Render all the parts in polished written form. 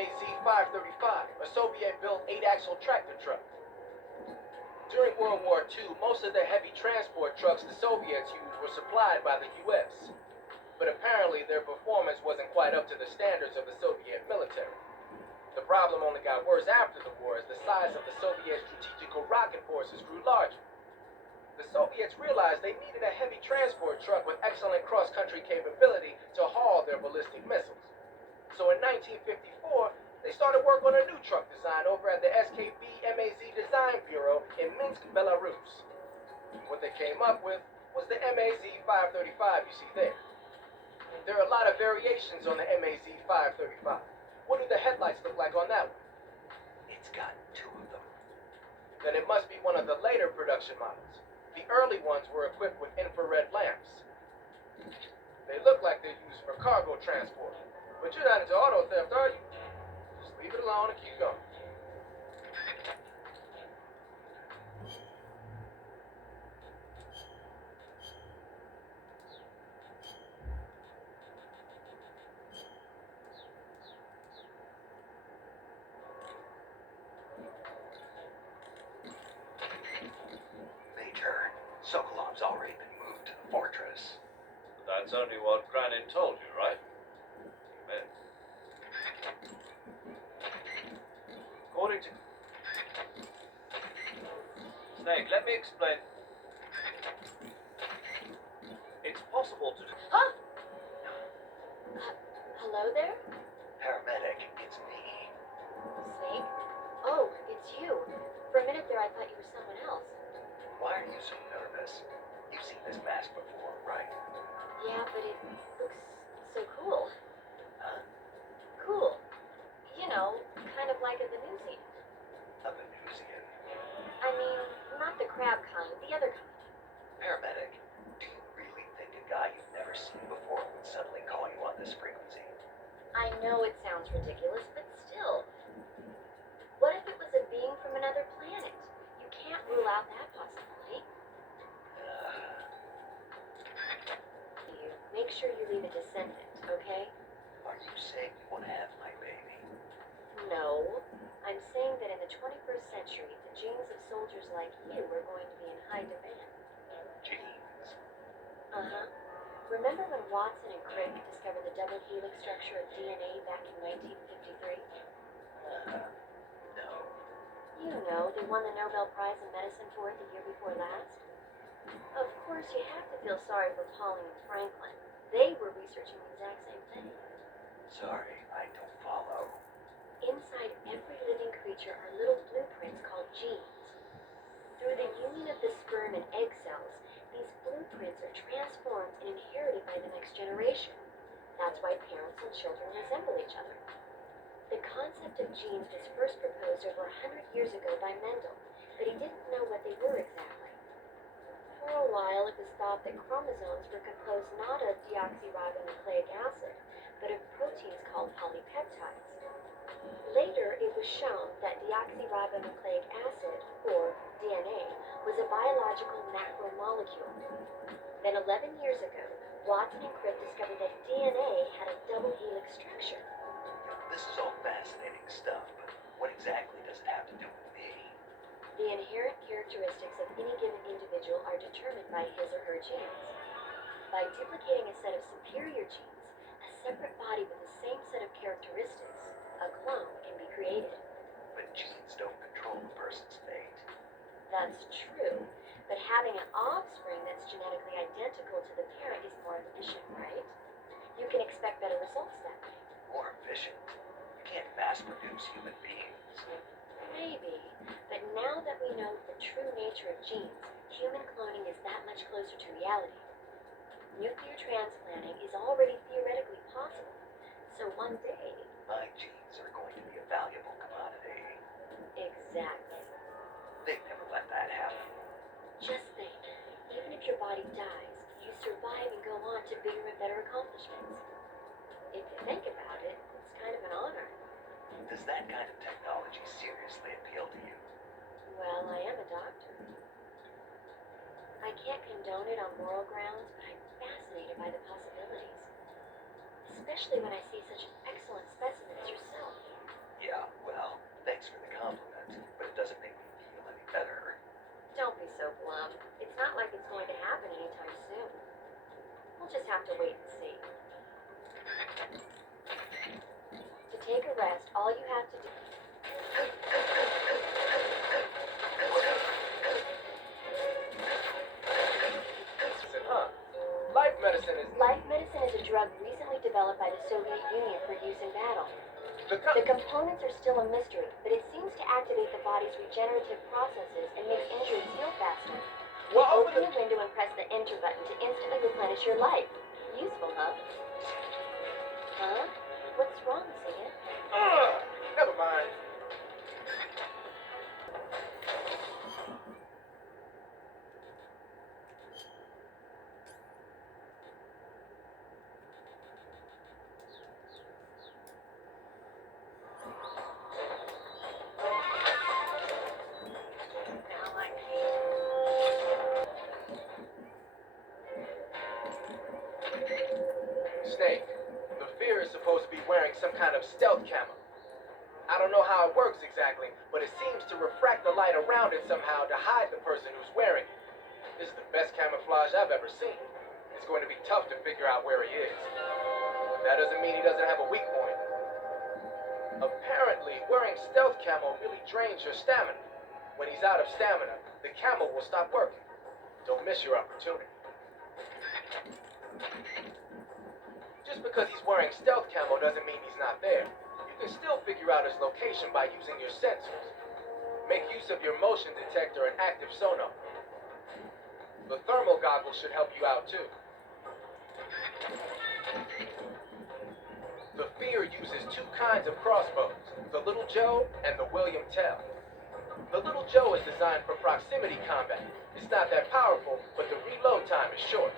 MAZ-535, a Soviet-built 8-axle tractor truck. During World War II, most of the heavy transport trucks the Soviets used were supplied by the US. But apparently their performance wasn't quite up to the standards of the Soviet military. The problem only got worse after the war as the size of the Soviet strategical rocket forces grew larger. The Soviets realized they needed a heavy transport truck with excellent cross-country capability to haul their ballistic missiles. So in 1954, they started work on a new truck design over at the SKB MAZ Design Bureau in Minsk, Belarus. What they came up with was the MAZ-535 you see there. There are a lot of variations on the MAZ-535. What do the headlights look like on that one? It's got 2 of them. Then it must be one of the later production models. The early ones were equipped with infrared lamps. They look like they're used for cargo transport. But you're not into auto theft, are you? Just leave it alone and keep going. Major, Sokolov's already been moved to the fortress. That's only what Granny told you, right? Men. According to... Snake, let me explain. It's possible to... Huh? Hello there? Paramedic, it's me. Snake? Oh, it's you. For a minute there I thought you were someone else. Why are you so nervous? You've seen this mask before, right? Yeah, but it looks so cool. Huh? Cool. You know, kind of like at the museum. Of a museum. I mean, not the crab kind, the other kind. Paramedic, do you really think a guy you've never seen before would suddenly call you on this frequency? I know it sounds ridiculous, but still. What if it was a being from another planet? You can't rule out that possibility. Make sure you leave a descendant, okay? Are you saying you want to have my baby? No. I'm saying that in the 21st century, the genes of soldiers like you are going to be in high demand. Genes? Uh-huh. Remember when Watson and Crick discovered the double helix structure of DNA back in 1953? No. You know, they won the Nobel Prize in Medicine for it the year before last. Of course, you have to feel sorry for Pauling and Franklin. They were researching the exact same thing. Sorry, I don't follow. Inside every living creature are little blueprints called genes. Through the union of the sperm and egg cells, these blueprints are transformed and inherited by the next generation. That's why parents and children resemble each other. The concept of genes was first proposed over 100 years ago by Mendel, but he didn't know what they were exactly. For a while, it was thought that chromosomes were composed not of deoxyribonucleic acid, but of proteins called polypeptides. Later, it was shown that deoxyribonucleic acid, or DNA, was a biological macromolecule. Then 11 years ago, Watson and Crick discovered that DNA had a double helix structure. This is all fascinating stuff, but what exactly does it have to do with me? The inherent characteristics of any given individual are determined by his or her genes. By duplicating a set of superior genes, a separate body with the same set of characteristics, a clone, can be created. But genes don't control a person's fate. That's true, but having an offspring that's genetically identical to the parent is more efficient, right? You can expect better results that way. More efficient? You can't mass-produce human beings. Maybe, but now that we know the true nature of genes, human cloning is that much closer to reality. Nuclear transplanting is already theoretically possible, so one day... My genes are going to be a valuable commodity. Exactly. They'd never let that happen. Just think, even if your body dies, you survive and go on to bigger and better accomplishments. If you think about it, it's kind of an honor. Does that kind of technology seriously appeal to you? Well, I am a doctor. I can't condone it on moral grounds, but I'm fascinated by the possibilities. Especially when I see such an excellent specimen as yourself. Yeah, well, thanks for the compliment, but it doesn't make me feel any better. Don't be so glum. It's not like it's going to happen anytime soon. We'll just have to wait and see. To take a rest, all you have to do... Huh? Life medicine is... Life medicine is a drug recently developed by the Soviet Union for use in battle. The components are still a mystery, but it seems to activate the body's regenerative processes and makes injuries heal faster. Well, Open the window and press the enter button to instantly replenish your life. Useful, huh? Huh? What's wrong, Zia? Never mind. Snake, the fear is supposed to be wearing some kind of stealth camo. I don't know how it works exactly, but it seems to refract the light around it somehow to hide the person who's wearing it. This is the best camouflage I've ever seen. It's going to be tough to figure out where he is. But that doesn't mean he doesn't have a weak point. Apparently, wearing stealth camo really drains your stamina. When he's out of stamina, the camo will stop working. Don't miss your opportunity. Just because he's wearing stealth camo doesn't mean he's not there. You can still figure out his location by using your sensors. Make use of your motion detector and active sonar. The thermal goggles should help you out too. The Fear uses two kinds of crossbows, the Little Joe and the William Tell. The Little Joe is designed for proximity combat. It's not that powerful, but the reload time is short.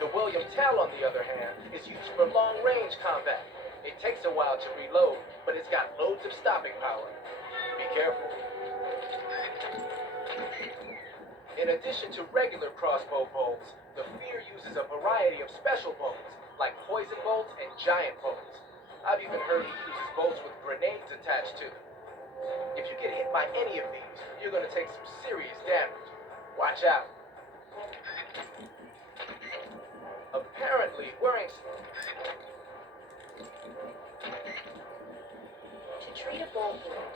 The William Tell, on the other hand, is used for long-range combat. It takes a while to reload, but it's got loads of stopping power. Be careful. In addition to regular crossbow bolts, the Fear uses a variety of special bolts, like poison bolts and giant bolts. I've even heard he uses bolts with grenades attached to them. If you get hit by any of these, you're going to take some serious damage. Watch out. Apparently, wearing... To treat a bullet wound.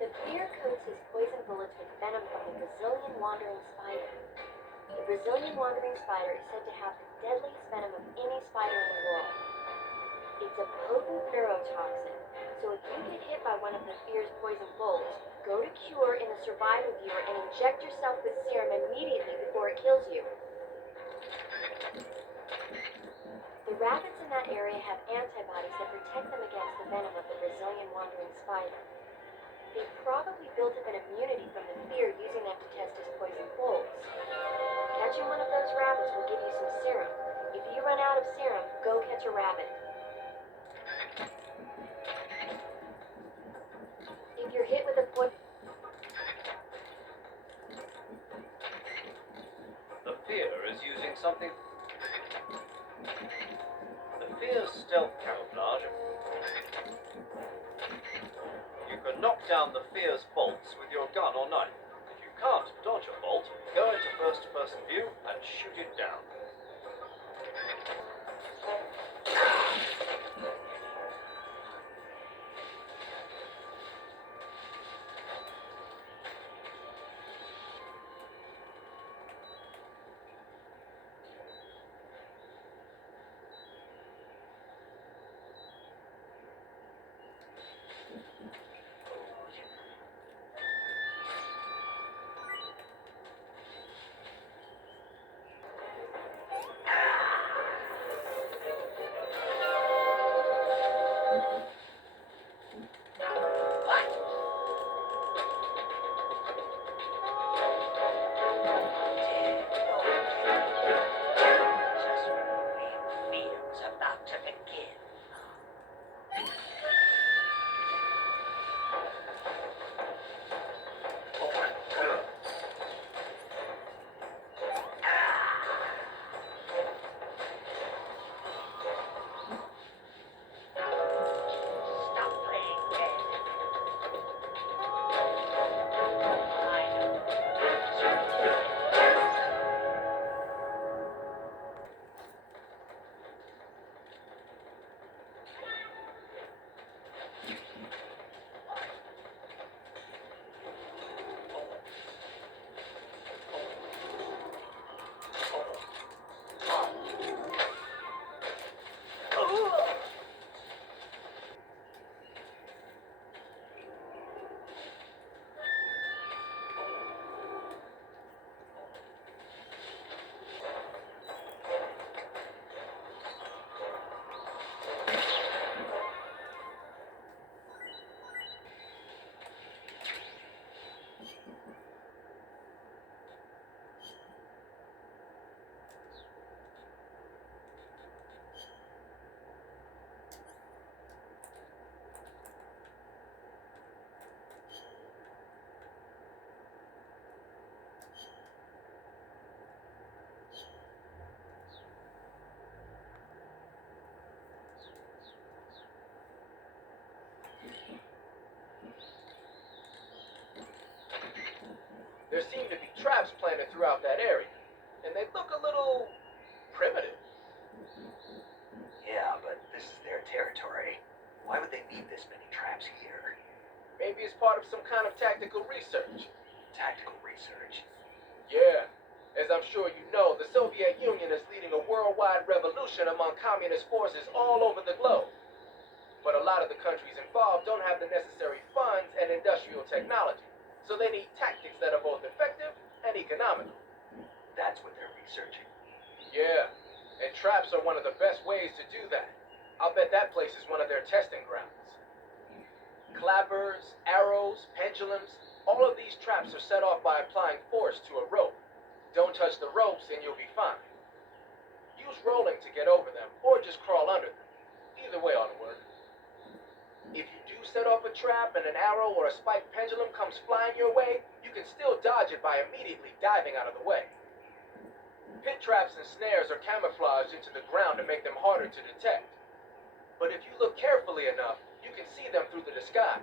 The Fear coats his poison bullets with venom from the Brazilian wandering spider. The Brazilian wandering spider is said to have the deadliest venom of any spider in the world. It's a potent neurotoxin, so if you get hit by one of the Fear's poison bolts, go to Cure in the survival viewer and inject yourself with serum immediately before it kills you. The rabbits in that area have antibodies that protect them against the venom of the Brazilian wandering spider. They probably built up an immunity from the Fear using them to test his poison bolts. Catching one of those rabbits will give you some serum. If you run out of serum, go catch a rabbit. If you're hit with a poison... The Fear is using something. The Fear's stealth camouflage. You can knock down the Fear's bolts with your gun or knife. If you can't dodge a bolt, go into first-person view and shoot it down. There seem to be traps planted throughout that area, and they look a little primitive. Yeah, but this is their territory. Why would they need this many traps here? Maybe it's part of some kind of tactical research. Tactical research. Yeah, as I'm sure you know, the Soviet Union is leading a worldwide revolution among communist forces all over the globe. But a lot of the countries involved don't have the necessary funds and industrial technology, so they need tactics that are both effective and economical. That's what they're researching. Yeah, and traps are one of the best ways to do that. I'll bet that place is one of their testing grounds. Clappers, arrows, pendulums, all of these traps are set off by applying force to a rope. Don't touch the ropes and you'll be fine. Use rolling to get over them, or just crawl under them. Either way ought to work. If you do set off a trap and an arrow or a spiked pendulum comes flying your way, you can still dodge it by immediately diving out of the way. Pit traps and snares are camouflaged into the ground to make them harder to detect. But if you look carefully enough, you can see them through the disguise.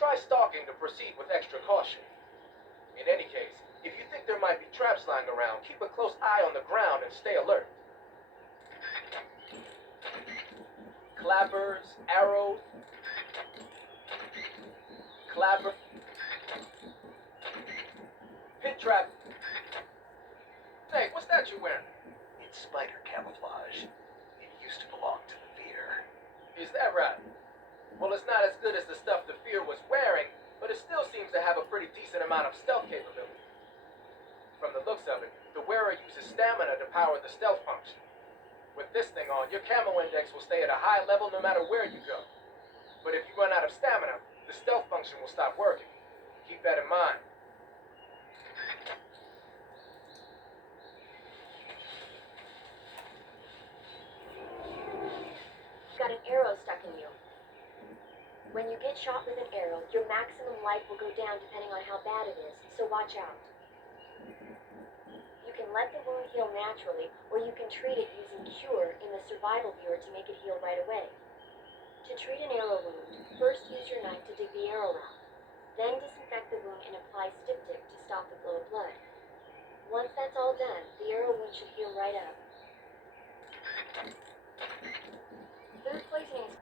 Try stalking to proceed with extra caution. In any case, if you think there might be traps lying around, keep a close eye on the ground and stay alert. Clappers, arrows, clapper, pit trap. Hey, what's that you're wearing? It's spider camouflage. It used to belong to the theater. Is that right? Well, it's not as good as the stuff the Fear was wearing, but it still seems to have a pretty decent amount of stealth capability. From the looks of it, the wearer uses stamina to power the stealth function. With this thing on, your camo index will stay at a high level no matter where you go. But if you run out of stamina, the stealth function will stop working. Keep that in mind. Got an arrow stuck in you. When you get shot with an arrow, your maximum life will go down depending on how bad it is, so watch out. You can let the wound heal naturally, or you can treat it using Cure in the survival viewer to make it heal right away. To treat an arrow wound, first use your knife to dig the arrow out. Then disinfect the wound and apply styptic to stop the flow of blood. Once that's all done, the arrow wound should heal right up. Food poisoning is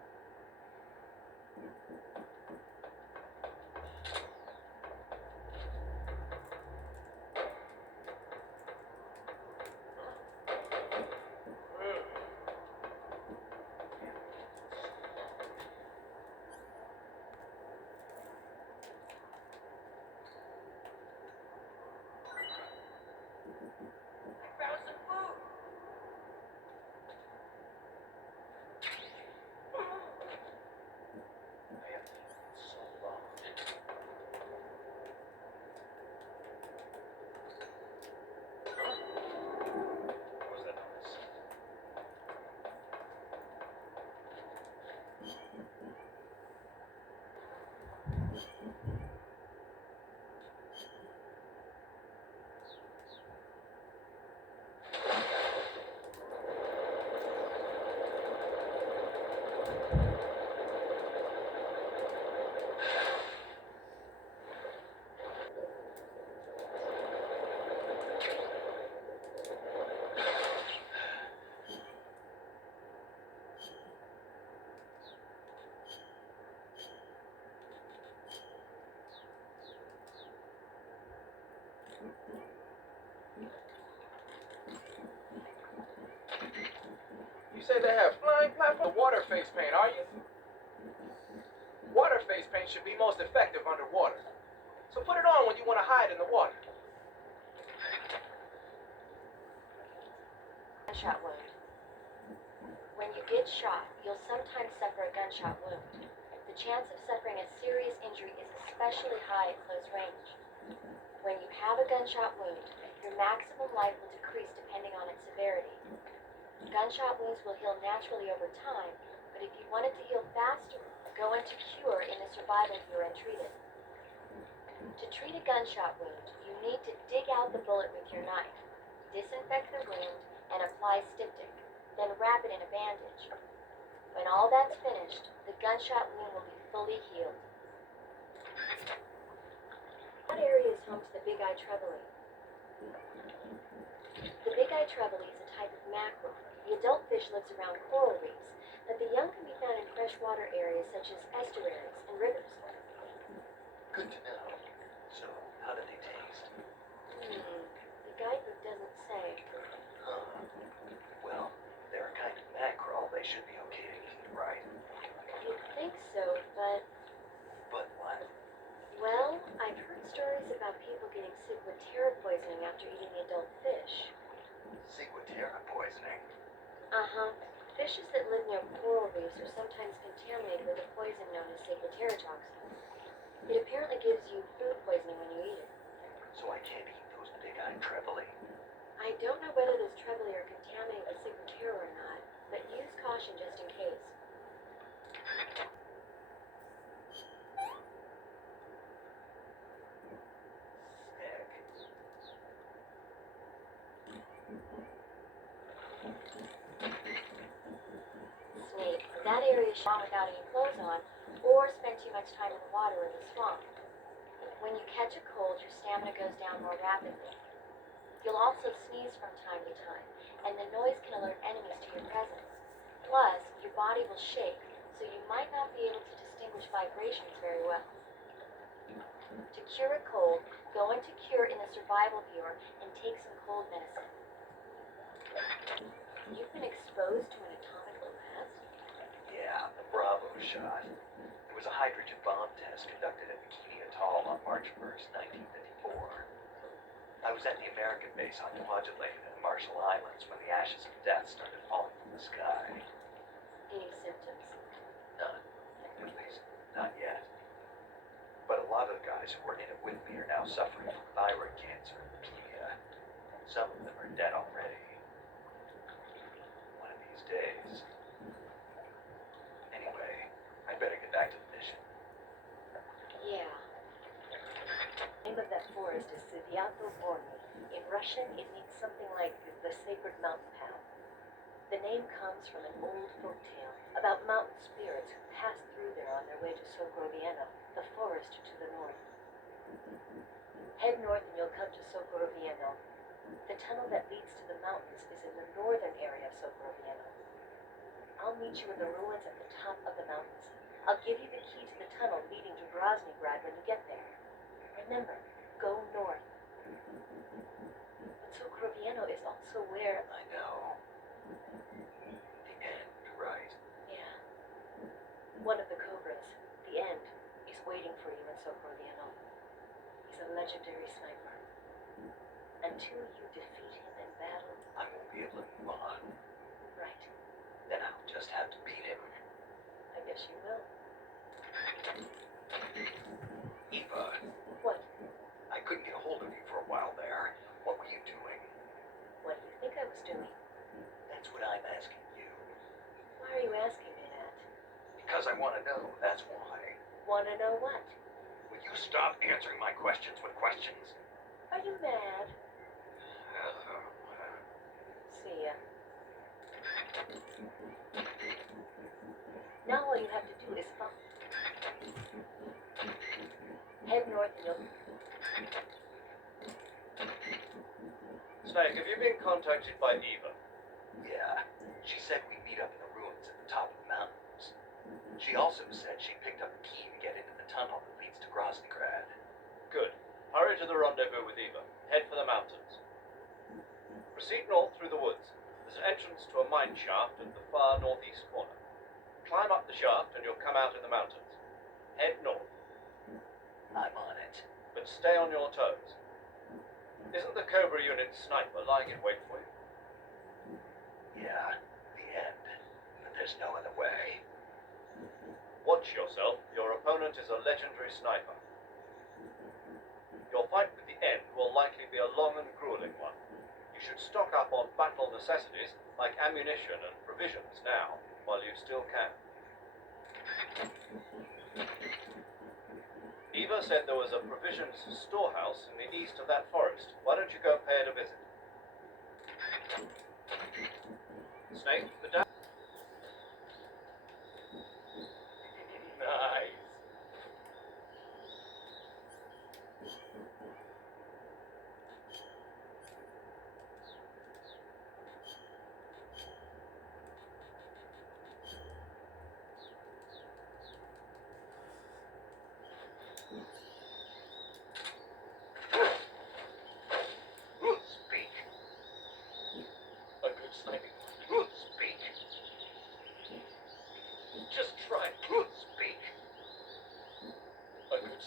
What was that noise? You say they have flying platform? Water face paint, are you? Water face paint should be most effective underwater. So put it on when you want to hide in the water. gunshot wound. When you get shot, you'll sometimes suffer a gunshot wound. The chance of suffering a serious injury is especially high at close range. When you have a gunshot wound, your maximum life will decrease depending on its severity. Gunshot wounds will heal naturally over time, but if you want it to heal faster, go into Cure in the survival viewer and treat it. To treat a gunshot wound, you need to dig out the bullet with your knife, disinfect the wound, and apply styptic, then wrap it in a bandage. When all that's finished, the gunshot wound will be fully healed. What area is home to the big-eyed trevally. The big-eyed trevally is a type of mackerel. The adult fish lives around coral reefs, but the young can be found in freshwater areas such as estuaries and rivers. Good to know. So, how do they taste? The guidebook doesn't say. Huh. Well, they're a kind of mackerel. They should be okay to eat, right? You'd think so, but, But what? well, I've heard stories about people getting sick with terror poisoning after eating the adult fish. Ciguatera poisoning. Uh-huh. Fishes that live near coral reefs are sometimes contaminated with a poison known as ciguatera-toxin. It apparently gives you food poisoning when you eat it. So I can't eat those big-eyed trevally. I don't know whether those trevally are contaminated with ciguatera or not, but use caution just in case. Snake. That area is shot without any clothes on, or spend too much time in the water or the swamp. When you catch a cold, your stamina goes down more rapidly. You'll also sneeze from time to time, and the noise can alert enemies to your presence. Plus, your body will shake, so you might not be able to distinguish vibrations very well. To cure a cold, go into Cure in the Survival Viewer and take some cold medicine. You've been exposed to an atomic blast? Yeah, the Bravo shot. It was a hydrogen bomb test conducted at Bikini Atoll on March 1st, 1954. I was at the American base on Gunshot Wound in the Marshall Islands when the ashes of death started falling from the sky. Any symptoms? None. At least, not yet. But a lot of the guys who were in it with me are now suffering from thyroid cancer and leukemia. Some of them are dead already. One of these days. Anyway, I better get back to the mission. Yeah. The name of that forest is Sviato Borni. In Russian, it means something like the sacred mountain path. The name comes from an old folk tale about mountain spirits who passed through there on their way to Sokorovieno, the forest to the north. Head north and you'll come to Sokorovieno. The tunnel that leads to the mountains is in the northern area of Sokorovieno. I'll meet you in the ruins at the top of the mountains. I'll give you the key to the tunnel leading to Groznygrad when you get there. Remember, go north. But Sokorovieno is also where... I know. The end, right? Yeah. One of the Cobras, the End, is waiting for you in Sokorovieno. He's a legendary sniper. Until you defeat him in battle, I won't be able to move on. right, Then I'll just have to beat him. I guess you will. Eva, What? I couldn't get a hold of you for a while there. What were you doing? What do you think I was doing? That's what I'm asking you. Why are you asking me that? Because I want to know, that's why. Want to know what? Will you stop answering my questions with questions? Are you mad? See ya. Now all you have to do is follow. Head north and you'll... Snake, have you been contacted by Eva? Yeah, she said we meet up in the ruins at the top of the mountains. She also said she picked up a key to get into the tunnel that leads to Groznygrad. Good. Hurry to the rendezvous with Eva. Head for the mountains. Proceed north through the woods. There's an entrance to a mine shaft at the far northeast corner. Climb up the shaft and you'll come out in the mountains. Head north, I'm on it. but stay on your toes. Isn't the Cobra unit sniper lying in wait for you? Yeah, the end. But there's no other way. Watch yourself. Your opponent is a legendary sniper. Your fight with the End will likely be a long and grueling one. You should stock up on battle necessities like ammunition and provisions now, while you still can. Eva said there was a provisions storehouse in the east of that forest. Why don't you go pay it a visit? Snake, the down. Nice.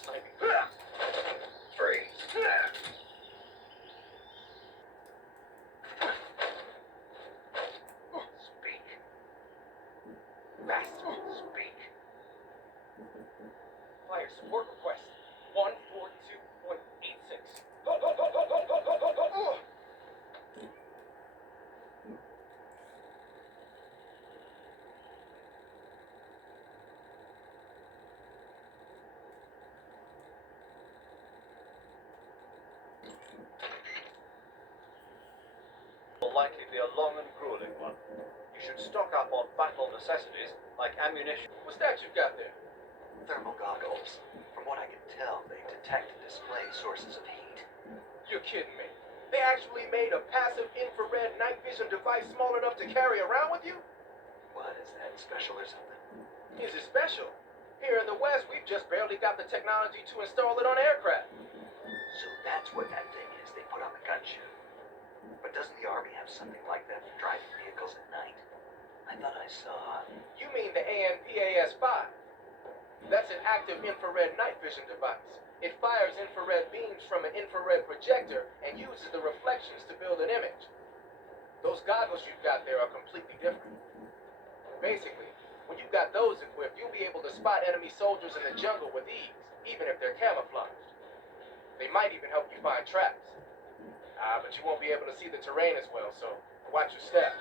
sniping. Freeze. Speak. Bastard, speak. Fire support request 142.86. Go, go, go, go, go, go, go, go, go, go! Will likely be a long and grueling one. You should stock up on battle necessities like ammunition. What's that you got there? Thermal goggles. From what I can tell, they detect and display sources of heat. You're kidding me. They actually made a passive infrared night vision device small enough to carry around with you? What, is that special or something? Is it special? Here in the West, we've just barely got the technology to install it on aircraft. So that's what that thing is they put on the gunshot. But doesn't the Army have something like that for driving vehicles at night? I thought I saw... You mean the ANPAS-5? That's an active infrared night vision device. It fires infrared beams from an infrared projector and uses the reflections to build an image. Those goggles you've got there are completely different. Basically, when you've got those equipped, you'll be able to spot enemy soldiers in the jungle with ease, even if they're camouflaged. They might even help you find traps. But you won't be able to see the terrain as well, so watch your step.